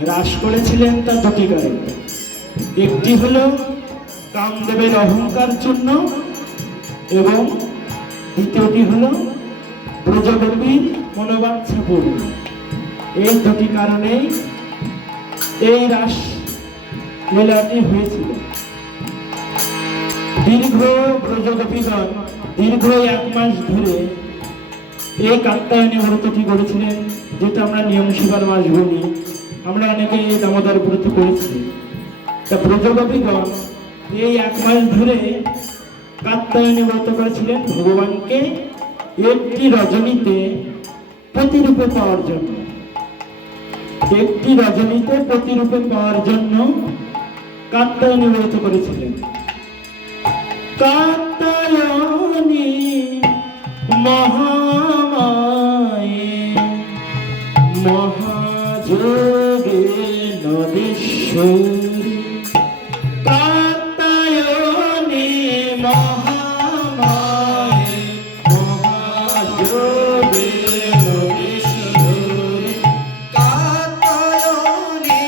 হ্রাস করেছিলেন তার দুটি কারণ। একটি হলো কামদেবের অহংকার জন্য এবং দ্বিতীয়টি হলো ব্রজগোপীর মনোবাঞ্ছা পূরণ। এই দুটি কারণেই এই রাস লীলাটি হয়েছিল। দীর্ঘ ব্রজগোপীগণ দীর্ঘ 1 মাস ধরে এই কাত্যায়নী ব্রতটি করেছিলেন, যেটা আমরা নিয়ম শিবার মাস বলি। আমরা অনেকে এই দামোদর ব্রত করেছি। তা ব্রজগোপীগণ এই 1 মাস ধরে কাত্যায়নী ব্রত করেছিলেন ভগবানকে একটি রজনীতে প্রতিরূপে পাওয়ার জন্য। একটি রজনীতে প্রতিরূপে পাওয়ার জন্য কাত্যায়নী ব্রত করেছিলেন। কাত্যায়নী মহামায়ে মহাযোগে নদীশ্বরী। কাত্যায়নী মহামায়ে মহাযোগে নদীশ্বরী। কাত্যায়নী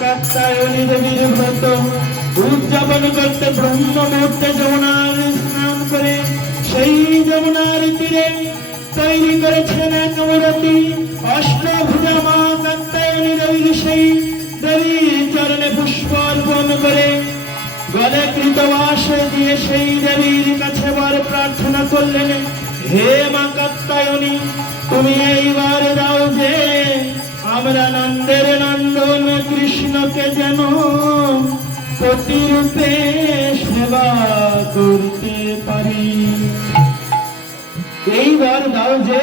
কাত্যায়নী দেবীর ব্রত উদযাপন করতে ব্রহ্ম মুহূর্তে যমুনার স্নান করে সেই যমুনার তীরে তৈরি করেছেন এক মূর্তি। অষ্টভুজা মা কাত্যায়নী দেবীর সেই দেবীর চরণে পুষ্প অর্পণ করে গলে কৃতবাস দিয়ে সেই দেবীর কাছে বর প্রার্থনা করলেন, হে মা কাত্যায়নী, তুমি এইবার দাও যে আমরা নন্দের নন্দন কৃষ্ণকে যেন প্রতিরূপে সেবা করতে পারি। এইবার দাও যে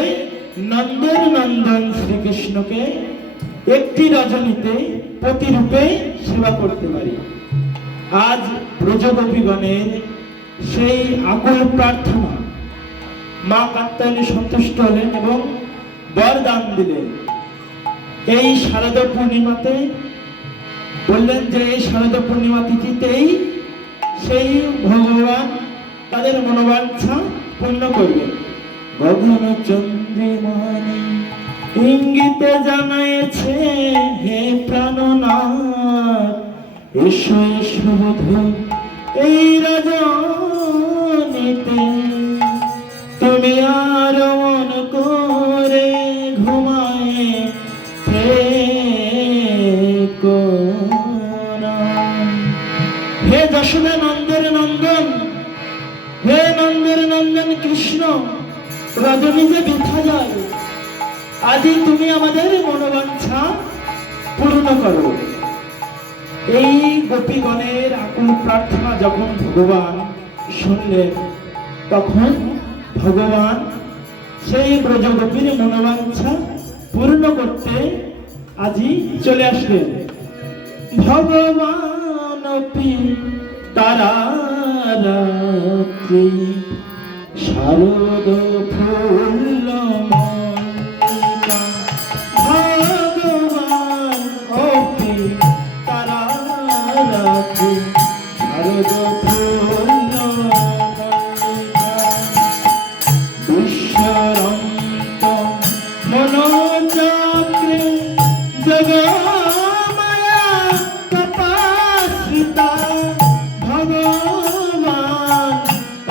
নন্দের নন্দন শ্রীকৃষ্ণকে একটি রজনীতে প্রতিরূপে সেবা করতে পারি। আজ ব্রজগোপীগণের সেই আকুল প্রার্থনা মা কাত্যায়নী সন্তুষ্ট হলেন এবং বরদান দিলেন। এই শারদ পূর্ণিমাতে বললেন যে এই শারদ পূর্ণিমা তিথিতেই সেই ভগবান তাদের মনোবাঞ্ছা পূর্ণ করবেন। গগন চন্দ্রিমানি ইঙ্গিতে জানাইছে, হে প্রাণনাথ, এসো এসো বধূ এই রজনীতে, তুমি আর মন করে ঘুমায় হে যশোদা নন্দের নন্দন, হে নন্দের নন্দন কৃষ্ণ, রজনী যে বৃথা যায়, আজই তুমি আমাদের মনোবাঞ্ছা পূর্ণ করো। এই গোপীগণের আকুল প্রার্থনা যখন ভগবান শুনলেন, তখন ভগবান সেই ব্রজগোপীর মনোবাঞ্ছা পূর্ণ করতে আজই চলে আসলেন। ভগবান তারা রাত্রি শারদ ফুল মল্লিকা, ভগবান অপি তারা রাত্রি শারদ ফুল মল্লিকা, বিশ্বরন্ত মনোচক্রে জগমায়া তপস্বিতা, ভগবান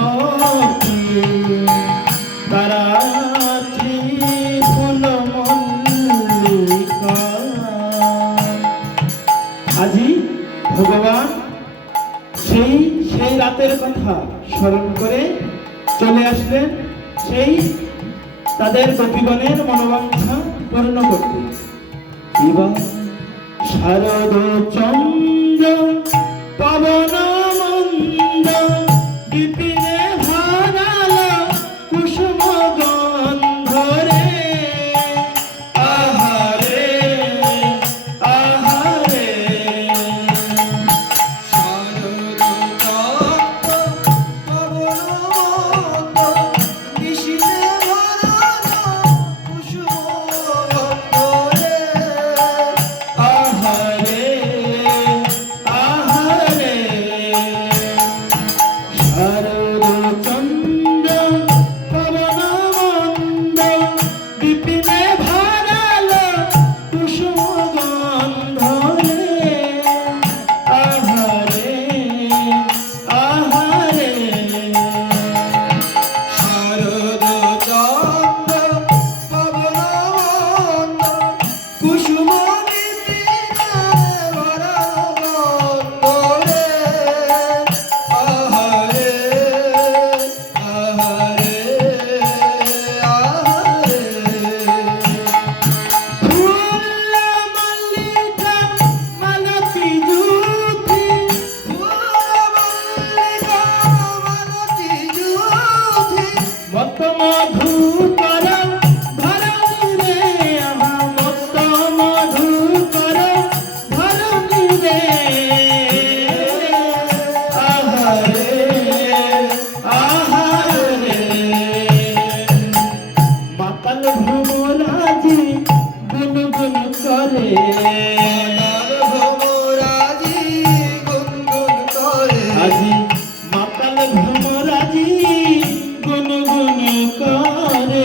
অপি তারা আজই ভগবান সেই সেই রাতের কথা স্মরণ করে চলে আসলেন সেই তাদের গোপীগণের মনোবাঞ্ছা পূর্ণ করতে। এবার শারদ চন্দ্র পবন মন্দ বিপিনে ভরাল কুসুম গন্ধ রে। আহারে আহারে শারদ চন্দ্র পবন মন্দ বিপিনে ভরাল কুসুম গন্ধ রে। আহারে আহারে শারদ চন্দ্র পবন মন্দ বিপিনে ভরাল কুসুম গন্ধ রে। আহারে আহারে শারদ চন্দ্র পবন মন্দ কুসুম বিপিনে ভরাল গন্ধ রে। আহারে আহারে আহারে ফুল মল্লিকা মালতী জুথি মত মধু কর ধরণী রে। মত মধু কর ধরণী রে। আহারে আহারে মাতাল ভ্রমরাজি গুন গুন করে। আজি মাতাল ভ্রমরাজি গুন গুন করে।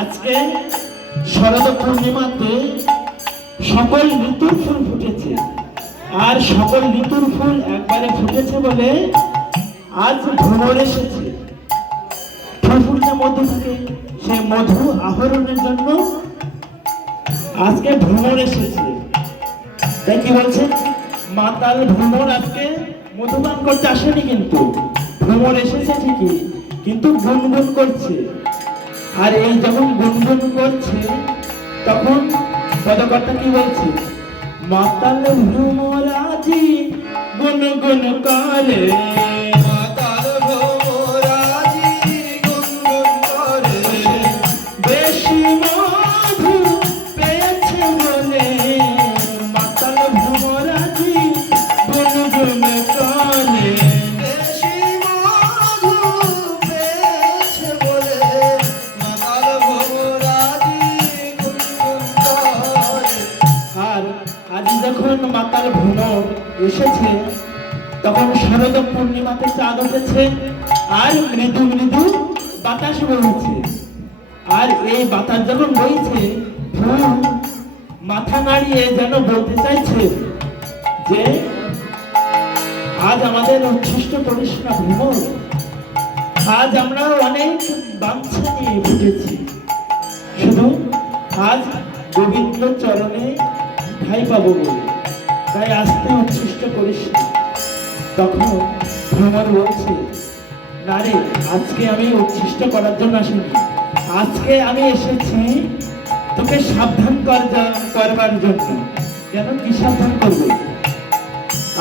আজকে শরৎ পূর্ণিমাতে সকল ঋতুর ফুল ফুটেছে, আর সকল ঋতুর ফুল একবারে ফুটেছে বলে আজ ভ্রমর এসেছে। ফুলফুলতে মধু থাকে, সে মধু আহরণের জন্য আজকে ভ্রমর এসেছে। তাই কি বলছে, মাতাল ভ্রমর আজকে মধুপান করতে আসেনি, কিন্তু ভ্রমর এসেছে ঠিকই, কিন্তু গুনগুন করছে। আর এই যখন গুনগুন করছে তখন পদকর্তা কি বলছে, মাতাল ভ্রমর আজি গুনগুন করে। বেশি মধু পেয়েছে বলে মাতাল ভ্রমর আজি গুনগুন করে। আর আজ যখন মাতাল ভ্রমর এসেছে তখন শারদ পূর্ণিমাতে চাঁদ উঠেছে আর মৃদু মৃদু বাতাস বইছে। আর এই বাতাস যখন বইছে ফুল মাথা নাড়িয়ে যেন বলতে চাইছে যে আজ আমাদের উচ্ছিষ্ট করিস না ভ্রমর, আজ আমরা অনেক বাঞ্ছা নিয়ে ফুটেছি, শুধু আজ গোবিন্দ চরণে ঠাই পাবো বলে, তাই আসতে উচ্ছিষ্ট করিস না। তখন ভ্রমর বলছে, না রে, আজকে আমি উচ্ছিষ্ট করার জন্য আসিনি, আজকে আমি এসেছি তোকে সাবধান করবার জন্য। কেন, কি সাবধান করবো?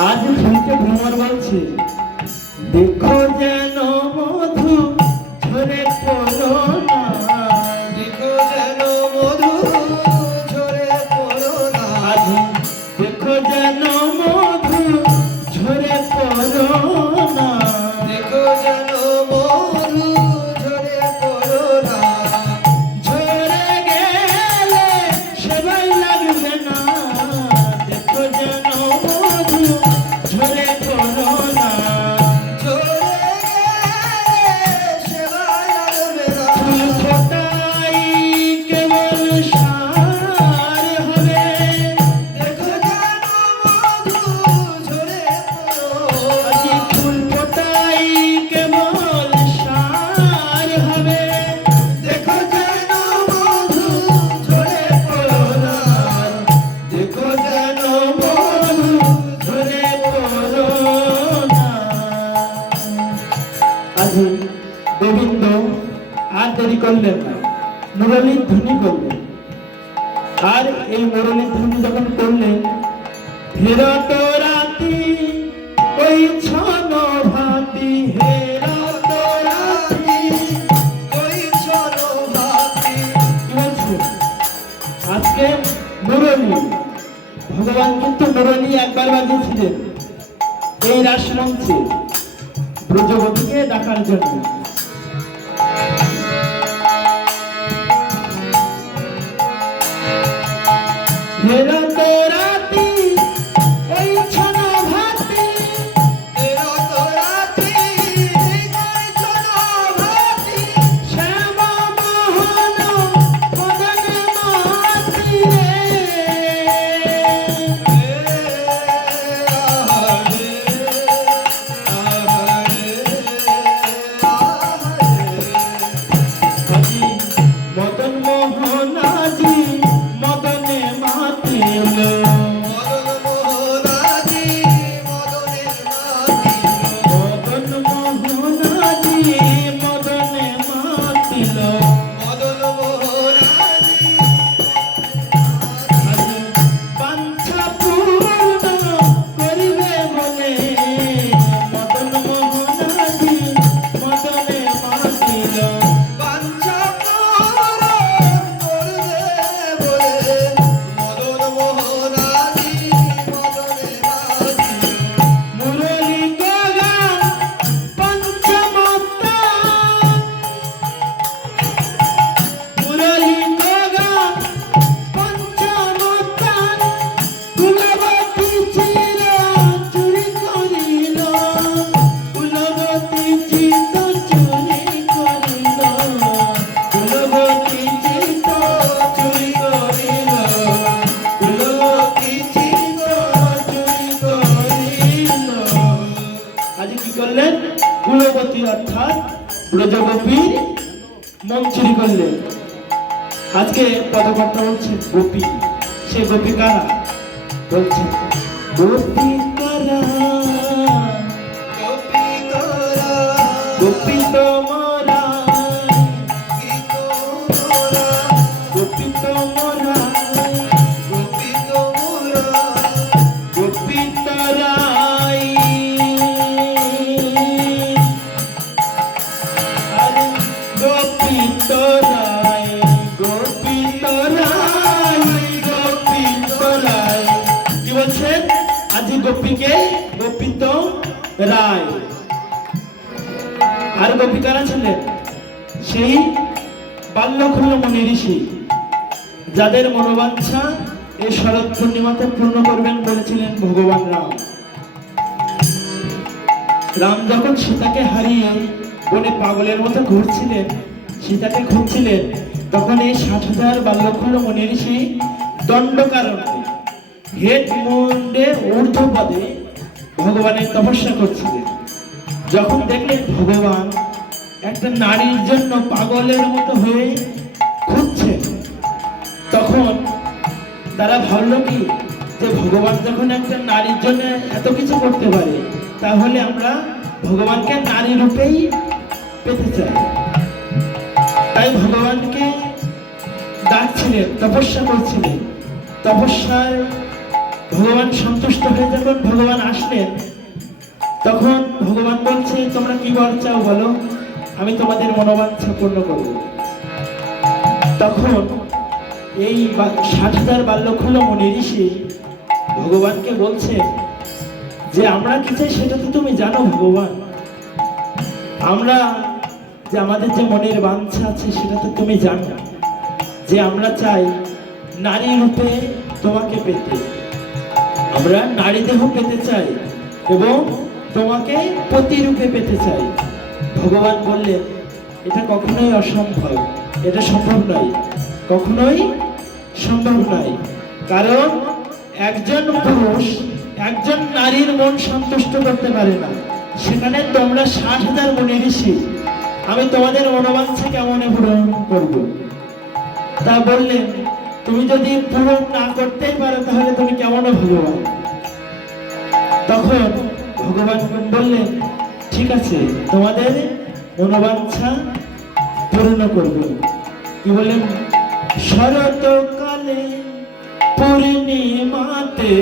আজ ফুলকে ভ্রমর বলছে, দেখো যেন মধু ঝরে পড়ো না। আজ দেখো যেন মধু ঝরে পড়ো না। ঝরে গেলে সেবাই লাগবে না। দেখো যেন মধু ঝরে পড়ো না। করলেন না, মুরলীর ধ্বনি করলেন। আর এই মুরলীর ধ্বনি যখন করলেন, হেরত রাতি ওই ছন ভাতি, হেরত রাতি ওই ছলো হাতি। কি বলছে? আজকে মুরলী, ভগবান কিন্তু মুরলী একবার বাজিয়েছিলেন এই রাসমঞ্চে ব্রজবতীকে ডাকার জন্য। হেরত রাতি ওই ছন ভাতি, হেরত রাতি ওই ছলো হাতি। শ্যামা মোহন মদন মাতি মদন মোহন আজি মদনে মাতিল, মদন মোহন আজি মদনে মাতিল। বাঞ্ছা পূর্ণ করিবে বলে মদন মোহন আজি মদনে মাতিল। মুরলী গগন পঞ্চমত্তা, মুরলী গগন পঞ্চমত্তা, কুলবতী চির চুরি করিল, কুলবতী চিত চুরি করিল, কুলবতী চিত চুরি করিল, কুলবতী চিত চুরি করিল। আজ কি করলেন? কুলবতী অর্থাৎ ব্রজগোপীর মন চুরি করলেন। আজকে পদকর্তা হচ্ছে গোপী। সে গোপী কারা? বলছে গোপী কারা, গোপী তোমরা, গোপী তোমরা, গোপী তরাই, আরে গোপী তরাই, গোপী তরাই, গোপী তরাই। কি বলছেন? আজি গোপীকে গোপিত রায়। আর গোপী কারা ছিলেন? সেই বাল্যখুল্ল মুনি ঋষি, যাদের মনোবাঞ্ছা এই শরৎ পূর্ণিমাতে পূর্ণ করবেন বলেছিলেন ভগবান রাম। রাম যখন সীতাকে হারিয়ে বনে পাগলের মতো ঘুরছিলেন, সীতাকে খুঁজছিলেন, তখন এই 60,000 বাল্যখুল্ল মুনি ঋষি দণ্ডকারণ্যে হেড মুন্ডে ঊর্ধ্বপদে ভগবানের তপস্যা করছিলেন। যখন দেখলেন ভগবান একটা নারীর জন্য পাগলের মতো হয়ে খুঁজছেন, তখন তারা ভাবলো কি, যে ভগবান যখন একটা নারীর জন্য এত কিছু করতে পারে, তাহলে আমরা ভগবানকে নারী রূপেই পেতে চাই। তাই ভগবানকে ডাকছিলেন, তপস্যা করছিলেন। তপস্যায় ভগবান সন্তুষ্ট হয়ে যখন ভগবান আসলেন, তখন ভগবান বলছে, তোমরা কি বর চাও বলো, আমি তোমাদের মনোবাঞ্ছা পূর্ণ করব। তখন এই 60,000 বাল্যখুল্ল মুনি ঋষি ভগবানকে বলছে যে আমরা কি চাই সেটা তো তুমি জানো ভগবান। আমরা যে আমাদের যে মনের বাঞ্ছা আছে সেটা তো তুমি জানো, যে আমরা চাই নারী রূপে তোমাকে পেতে, আমরা নারী দেহ পেতে চাই এবং তোমাকে পতি রূপে পেতে চাই। ভগবান বললেন এটা কখনোই অসম্ভব, এটা সম্ভব নয়, কখনোই সম্ভব নয়। কারণ একজন পুরুষ একজন নারীর মন সন্তুষ্ট করতে পারে না, সেখানে তোমরা 60,000 মুনি ঋষি, আমি তোমাদের মনোবাঞ্ছা কেমনে পূরণ করব? তা বললেন তুমি যদি পূরণ না করতেই পারো তাহলে তুমি কেমন ভগবান? তখন ভগবান বললেন ঠিক আছে, তোমাদের মনোবাঞ্ছা পূর্ণ করবেন। কি বলেন? শরৎকালে পূর্ণিমাতে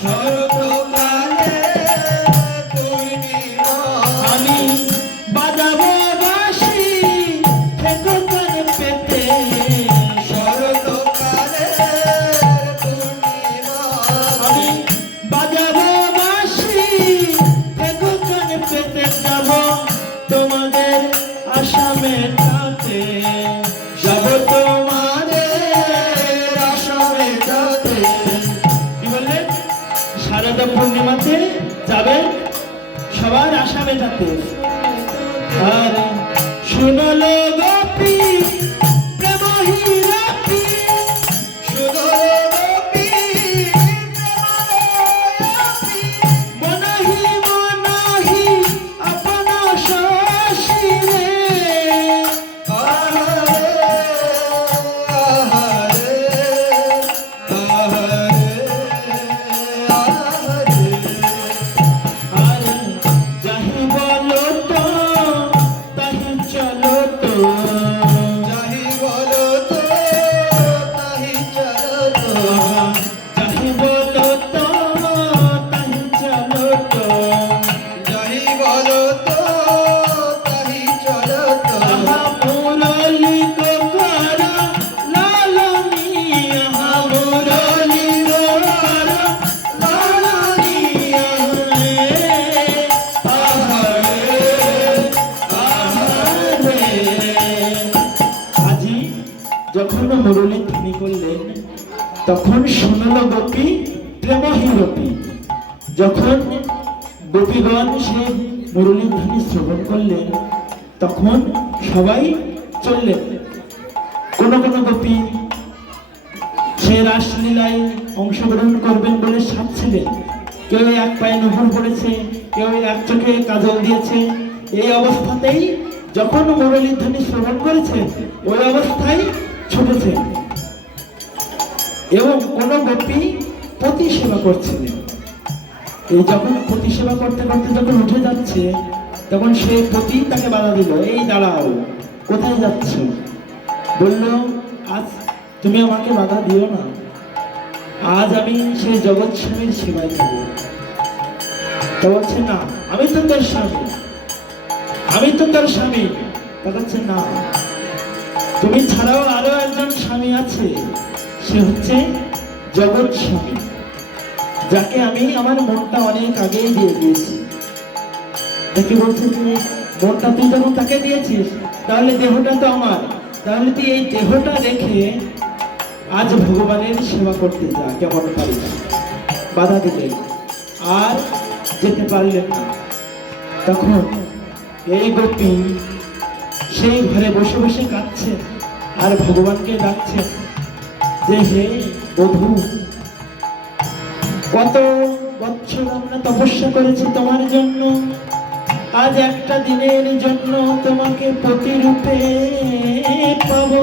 শরৎকালে পূর্ণিমা আমি বাজাবো বাঁশি থেকো কান পেতে। শরৎকালে পূর্ণিমা আমি বাজাবো বাঁশি থেকো কান পেতে। যাব তোমাদের আশা মেটাতে, যাব তোমাদের আশা মেটাতে। কি বললেন? শারদা পূর্ণিমাতে যাবেন সবার আশা মেটাতে। আর শুনলো গোপী প্রেমহীরাপি, সুদরপি প্রেমরয়াপি মনাহি মনাহি আপন শশীরে। আহারে আহারে আহারে আর যাহি বলো তো তাহি চলো তো, যাহি বলো তো তাহি চলো তো যাহি বলো তো তাহি চলো তো। যাহি বলো তো তাহি চলো তো আহা মুরলি কোকর লালনি, আহা মুরলি কোকর লালনি। আজি যখন মুরলি ধ্বনি করলেন তখন শুনল গোপী প্রেমহীরপি। যখন গোপীগণ সে মুরলী ধ্বনি শ্রবণ করলেন তখন সবাই চললেন। কোন কোন গোপী সে রাসলীলায় অংশগ্রহণ করবেন বলে সাজছিলেন। কেউ এক পায়ে নহর পড়েছে, কেউ এক চোখে কাজল দিয়েছে। এই অবস্থাতেই যখন মুরলী ধ্বনি শ্রবণ করেছে ওই অবস্থায় ছুটেছে। এবং কোন গোপী পতি সেবা করছিলেন। এই যখন পতি সেবা করতে করতে যখন উঠে যাচ্ছে তখন সেই পতি তাকে বাধা দিল, এই দাঁড়াও, কোথায় যাচ্ছ? বলল, আজ তুমি আমাকে বাধা দিও না, আজ আমি সেই জগৎ স্বামীর সেবায় যাব। তো বলছে, না আমি তো তোর স্বামী, আমি তো তোর স্বামী। তা বলছে, না তুমি ছাড়াও আরো একজন স্বামী আছে, সে হচ্ছে জগৎ স্বামী, যাকে আমি আমার মনটা অনেক আগেই দিয়ে দিয়েছি। তাকে বলছে, তুমি মনটা তুই যখন তাকে দিয়েছিস তাহলে দেহটা তো আমার, তাহলে তুই এই দেহটা রেখে আজ ভগবানের সেবা করতে যা, কেমন পারিস? বাধা দিলেন, আর যেতে পারলেন না। তখন এই গোপী সেই ঘরে বসে বসে কাঁদছেন আর ভগবানকে ডাকছেন যে, হে বধূ, কত বছর আমরা তপস্যা করেছি তোমার জন্য, আজ একটা দিনের জন্য তোমাকে প্রতিরূপে পাবো।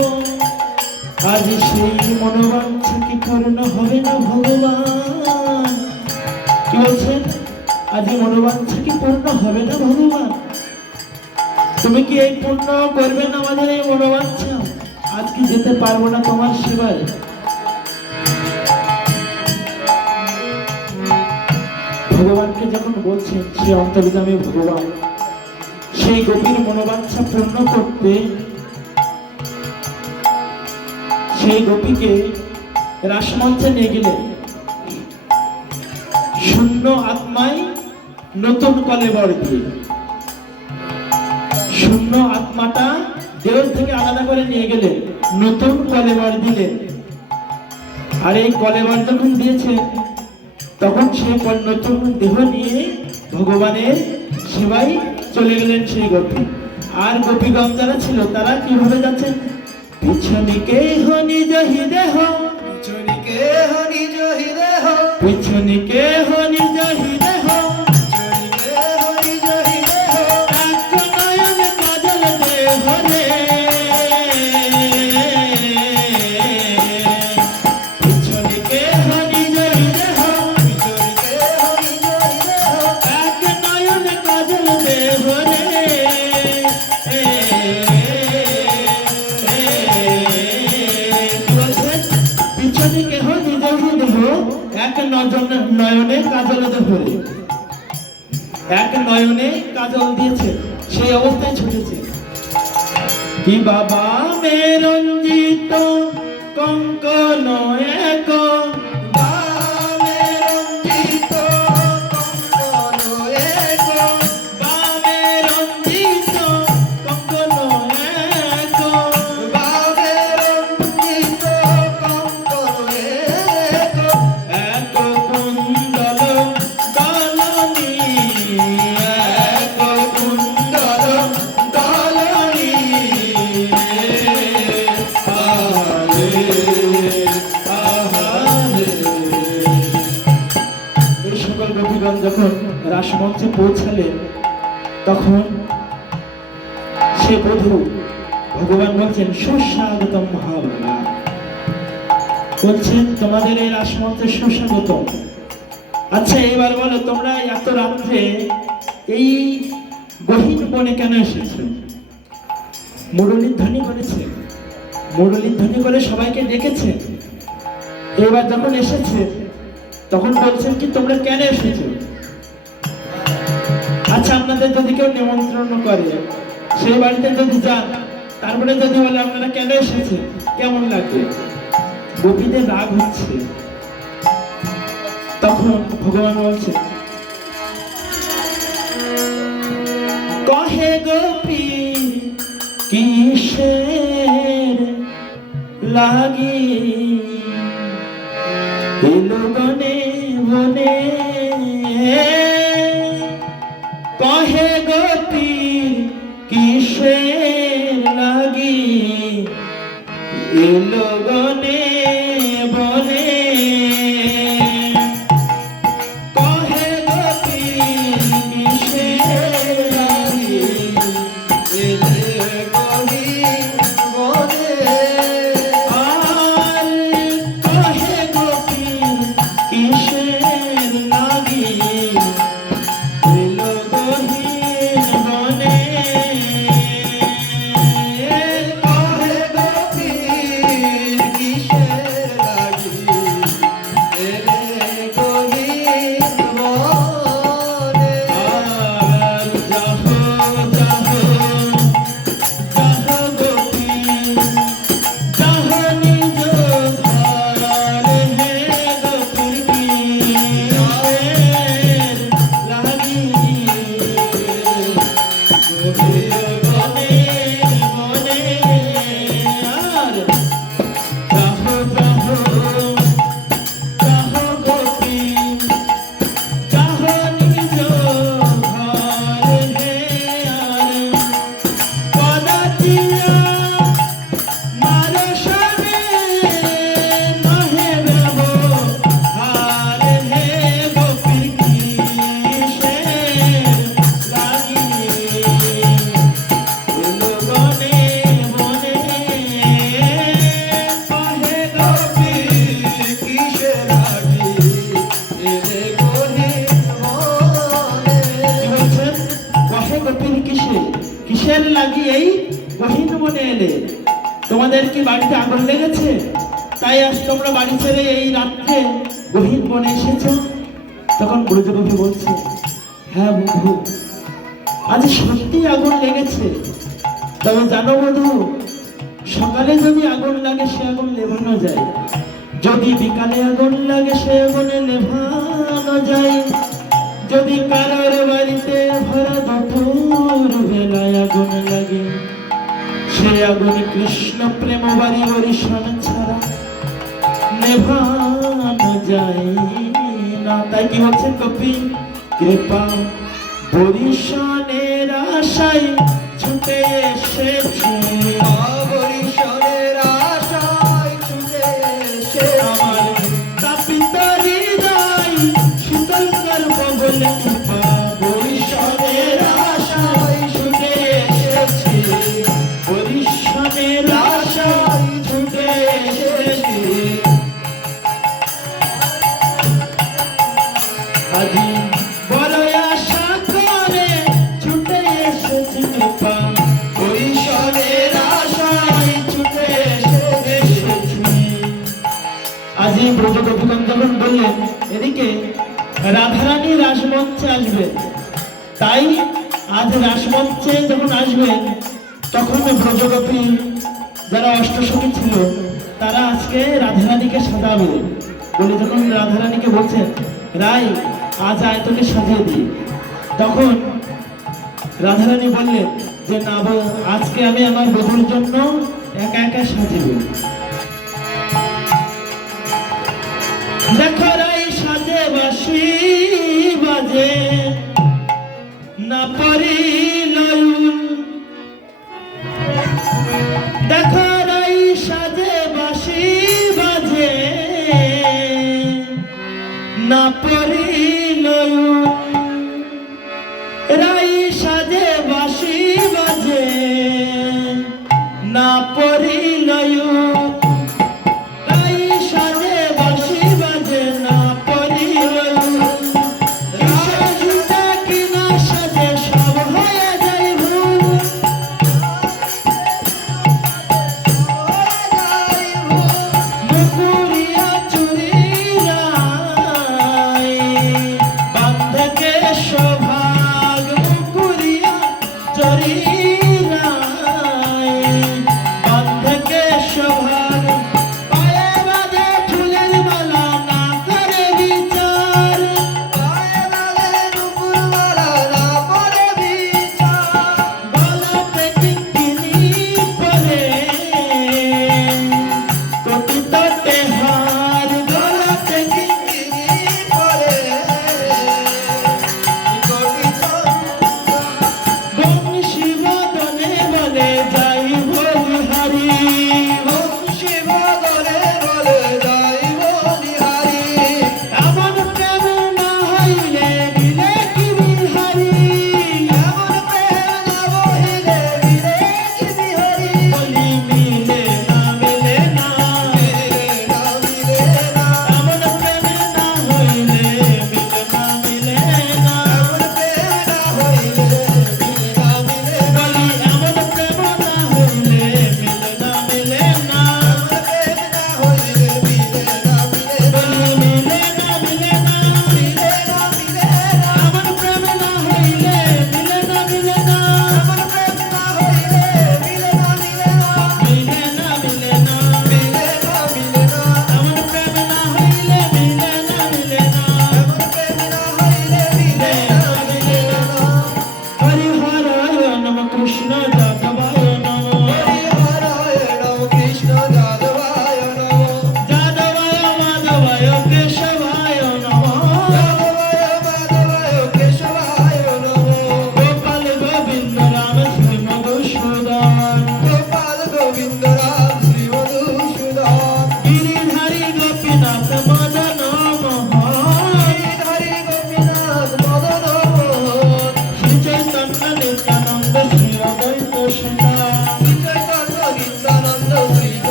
আজ সেই মনোবাঞ্ছা কি পূর্ণ হবে না ভগবান? কি বলছেন? আজ এই মনোবাঞ্ছা কি পূর্ণ হবে না ভগবান? তুমি কি এই পূর্ণ করবে না আমাদের এই মনোবাঞ্ছা? আজ কি যেতে পারবো না তোমার সেবায়? ভগবানকে যখন বলছেন, সে অন্তর্যামী ভগবান সেই গভীর মনোবাঞ্ছা পূর্ণ করতে সেই গোপীকে রাসমঞ্চে নিয়ে গেলেন। শূন্য আত্মায় নতুন কলেবর দিয়ে, শূন্য আত্মাটা দেহ থেকে আলাদা করে নিয়ে গেলেন, নতুন কলেবর দিলেন। আর এই কলেবর যখন দিয়েছেন তখন সে নতুন দেহ নিয়ে ভগবানের সেবায় চলে গেলেন সেই গোপী। আর গোপীগণ যারা ছিল তারা কিভাবে যাচ্ছেন? পিছনিকে নিজ দেহ, পিছনিকে নিজ দেহ পিছনিকে নিজ দেহ, পিছনিকে নিজ দেহ এক নয়ন কাজল দেহ রে। পিছনিকে নিজ দেহ, পিছনিকে নিজ দেহ এক নয়ন কাজল দেহ রে। নয়নে কাজল ধরে, এক নয়নে কাজল দিয়েছে, সেই অবস্থায় ছুটেছে। কি বাবা মে রঞ্জিত কঙ্কন এক, বামে রঞ্জিত কঙ্কন এক, বামে রঞ্জিত কঙ্কন এক, বামে রঞ্জিত কঙ্কন এক, এক কুণ্ডল দলনি, এক কুণ্ডল দলনি, আহারে আহারে। এই সকল গোপীগণ যখন রাসমঞ্চে পৌঁছালেন, তখন সে বধূ ভগবান বলছেন সুস্বাগতম মহাভাগা, বলছেন তোমাদের এই রাসমঞ্চে সুস্বাগতম। আচ্ছা এবার বলো, তোমরা এত রাত্রে এই গহীন বনে কেন এসেছো? মুরলীর ধ্বনি করেছে, মুরলীর ধ্বনি করে সবাইকে ডেকেছে। এবার যখন এসেছে তখন বলছেন কি তোমরা কেন এসেছো? আচ্ছা আপনাদের যদি কেউ নিমন্ত্রণ করে, সেই বাড়িতে যদি যান, তারপরে যদি বলে আপনারা কেন এসেছে, কেমন লাগবে? গোপীদের রাগ হচ্ছে। তখন ভগবান বলছে, কহে গোপী কিসের লাগি এলো গনে বনে, কহে গোপী কিসের লাগি এলো গনে বনে, কহে গোপী কিসের লাগি এলে গহীন বনে, আর কহে গোপী কিসের লাগি এলো গহীন বনে, কহে গোপীর কিসের লাগি এলে গহীন বনে। আর যাহো যাহো যাহো গোপী যাহো নিজ ঘর, হে গোপীর কিসের লাগি গভীর বনে বনে, আর যাহো যাহো যাহো গোপী যাহো নিজ ঘর, হে আর পদাতিয়া মারসনে নহে ব্যবহার, হে গোপীর কিসের লাগি এলো বনে বনে, কহে গোপী কিসের লাগি এলে গহীন বনে। কি বলছেন? কহে গোপীর কিসের লাগি এই গহীন বনে এলে? তোমাদের কি বাড়িতে আগুন লেগেছে, তাই আজ তোমরা বাড়ি ছেড়ে এই রাত্রে গহীন বনে এসেছো? তখন ব্রজগোপী বলছে, হ্যাঁ বধূ, আজ সত্যি আগুন লেগেছে। তবে জানো বধূ, সকালে যদি আগুন লাগে সে আগুন নেভানো যায়, যদি বিকালে আগুন লাগে সে আগুনে নেভানো যায়, যদি কারোর বাড়িতে ভরা দুপুর বেলায় আগুন লাগে, সে আগুন কৃষ্ণ প্রেম বাড়ি বরিশন ছাড়া নেভানো যায় না। তাই কি বলছেন কবি? কৃপা বরিশনের আশায় ছুটে এসেছে, বরিশনের আশায় ছুটে এসে আমার তাপিত হৃদয় শীতল করব বলে কৃপা বরিশনের আশায় ছুটে এসেছে, বরিশনের আশায় ছুটে এসেছে। আজি বড় আশা করে ছুটে এসেছে কৃপা বরিশনের আশায় ছুটে এসেছে। আজি ব্রজগোপীগণ যখন বললেন এদিকে রাধারানী রাসমঞ্চে আসবেন। তাই আজ রাসমঞ্চে যখন আসবেন তখন ব্রজগোপী যারা অষ্টসখী ছিল তারা আজকে রাধারানীকে সাজাবে বলে যখন রাধারানীকে বলছেন রাই আজ আয় তোকে সাজিয়ে দিই, তখন রাধারানী বললেন যে না আজকে আমি আমার বধূর জন্য একা একা সাজিব। দেখো রাই সাজে বাঁশি বাজে না পারি লয়ুন, দেখো রাই সাজে বাঁশি বাজে না পারি লয়ুন, রাই সাজে বাঁশি বাজে না পারি লয়ুন, রাই সাজে বাঁশি বাজে না পারি লয়ুন, কিসে ঝুঁটা কি না সাজে সব হয়ে যায় ভুল, মুকুরিয়া চুরি রাই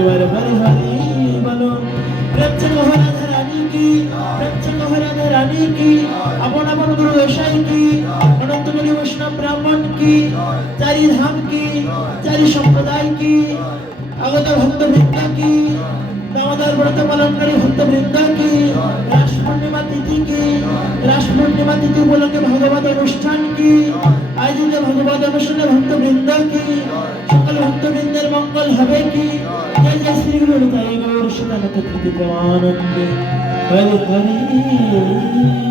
একবার হরি হরি বলো। প্রেম से कहो राधा रानी की, प्रेम से कहो राधा रानी की, আপন আপন গুরু গোসাই की, অনন্ত মুনি বৈষ্ণব ব্রাহ্মণ की, চারি ধাম की, চারি সম্প্রদায় की, আগত ভক্ত বৃন্দ की, দামোদর ব্রত পালনকারী ভক্ত বৃন্দ की, রাস পূর্ণিমা তিথি की, রাস পূর্ণিমা তিথি উপলক্ষে ভগবত অনুষ্ঠান की, আয়োজিত ভগবত অনুষ্ঠানে ভক্ত বৃন্দ की, সকল ভক্ত বৃন্দের মঙ্গল হবে की, জয় জয় শ্রী গুরু নিতাই গৌর সদানন্দ কৃতি প্রেমানন্দে হরি হরি।